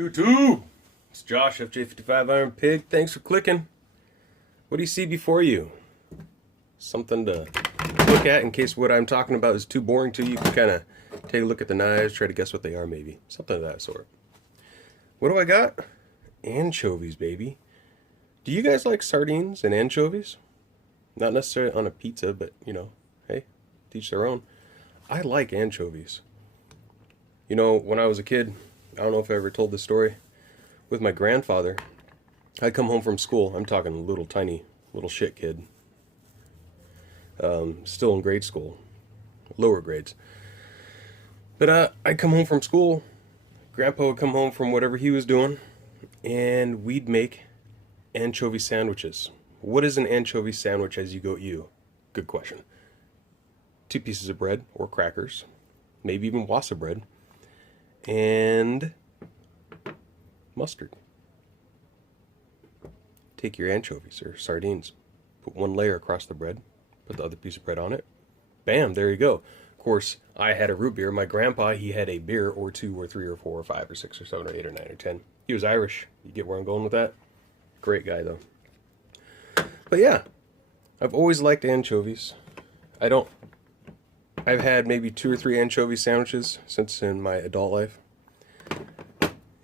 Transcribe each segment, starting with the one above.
YouTube! It's Josh, FJ55 Iron Pig. Thanks for clicking. What do you see before you? Something to look at in case what I'm talking about is too boring to you. You can kind of take a look at the knives, try to guess what they are maybe. Something of that sort. What do I got? Anchovies, baby. Do you guys like sardines and anchovies? Not necessarily on a pizza, but, you know, hey, teach their own. I like anchovies. You know, when I was a kid, I don't know if I ever told this story, with my grandfather, I'd come home from school. I'm talking little tiny, little shit kid. Still in grade school, lower grades. But I'd come home from school, Grandpa would come home from whatever he was doing, and we'd make anchovy sandwiches. What is an anchovy sandwich as you go ew? Good question. 2 pieces of bread or crackers, maybe even wassa bread, and mustard. Take your anchovies or sardines, put one layer across the bread, put the other piece of bread on it. Bam, there you go. Of course, I had a root beer. My grandpa, he had a beer or 2 or 3 or 4 or 5 or 6 or 7 or 8 or 9 or 10. He was Irish. You get where I'm going with that? Great guy, though. But yeah, I've always liked anchovies. I've had maybe 2 or 3 anchovy sandwiches since in my adult life.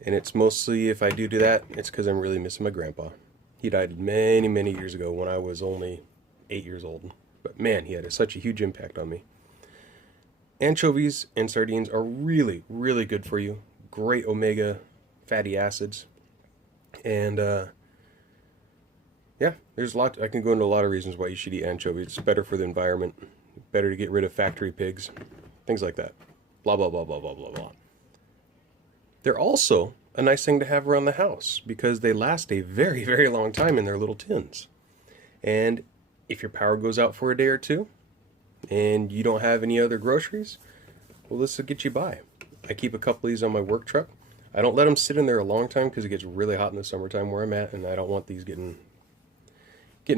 And it's mostly, if I do that, it's because I'm really missing my grandpa. He died many, many years ago when I was only 8 years old. But man, he had such a huge impact on me. Anchovies and sardines are really, really good for you. Great omega fatty acids. And yeah, there's a lot. I can go into a lot of reasons why you should eat anchovies. It's better for the environment. Better to get rid of factory pigs. Things like that. Blah, blah, blah, blah, blah, blah, blah. They're also a nice thing to have around the house because they last a very, very long time in their little tins. And if your power goes out for a day or two and you don't have any other groceries, well, this will get you by. I keep a couple of these on my work truck. I don't let them sit in there a long time because it gets really hot in the summertime where I'm at, and I don't want these getting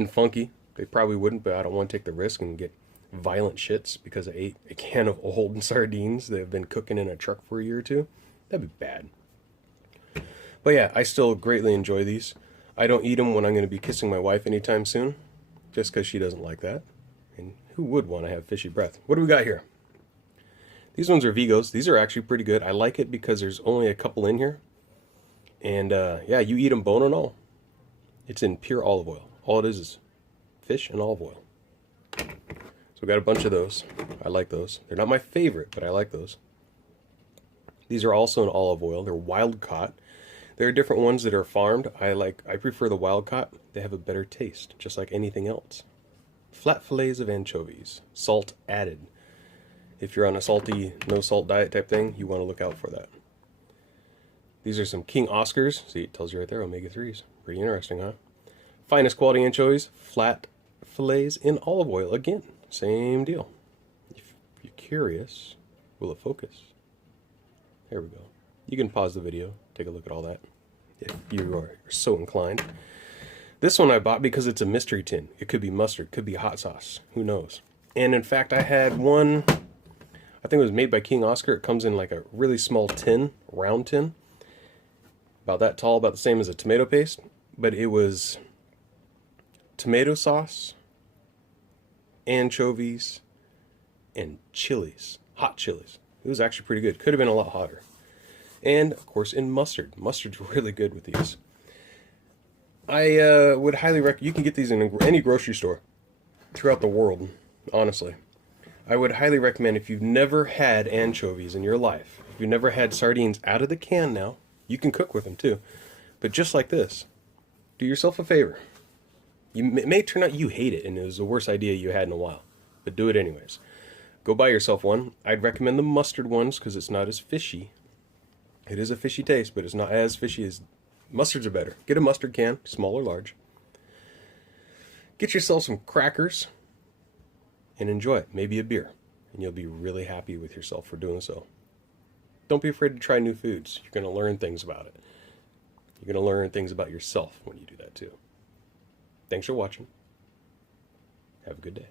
funky. They probably wouldn't, but I don't want to take the risk and get violent shits because I ate a can of old sardines that have been cooking in a truck for a year or two. That'd be bad. But yeah, I still greatly enjoy these. I don't eat them when I'm going to be kissing my wife anytime soon, just because she doesn't like that. And who would want to have fishy breath? What do we got here? These ones are Vigos. These are actually pretty good. I like it because there's only a couple in here. And yeah, you eat them bone and all. It's in pure olive oil. All it is fish and olive oil. So we got a bunch of those. I like those. They're not my favorite, but I like those. These are also in olive oil. They're wild caught. There are different ones that are farmed. I prefer the wild caught. They have a better taste, just like anything else. Flat fillets of anchovies, salt added. If you're on a salty, no salt diet type thing, you want to look out for that. These are some King Oscars. See, it tells you right there, omega-3s. Pretty interesting, huh? Finest quality anchovies, flat fillets in olive oil. Again, same deal. If you're curious, will it focus? There we go. You can pause the video, take a look at all that, if you are so inclined. This one I bought because it's a mystery tin. It could be mustard, could be hot sauce, who knows. And in fact, I had one, I think it was made by King Oscar. It comes in like a really small tin, round tin, about that tall, about the same as a tomato paste, but it was tomato sauce, anchovies, and chilies, hot chilies. It was actually pretty good. Could have been a lot hotter. And, of course, in mustard. Mustard's really good with these. I would highly recommend... You can get these in any grocery store throughout the world, honestly. I would highly recommend, if you've never had anchovies in your life, if you've never had sardines out of the can now, you can cook with them too. But just like this, do yourself a favor. It may turn out you hate it and it was the worst idea you had in a while. But do it anyways. Go buy yourself one. I'd recommend the mustard ones because it's not as fishy. It is a fishy taste, but it's not as fishy as... Mustards are better. Get a mustard can, small or large. Get yourself some crackers and enjoy it. Maybe a beer. And you'll be really happy with yourself for doing so. Don't be afraid to try new foods. You're going to learn things about it. You're going to learn things about yourself when you do that too. Thanks for watching. Have a good day.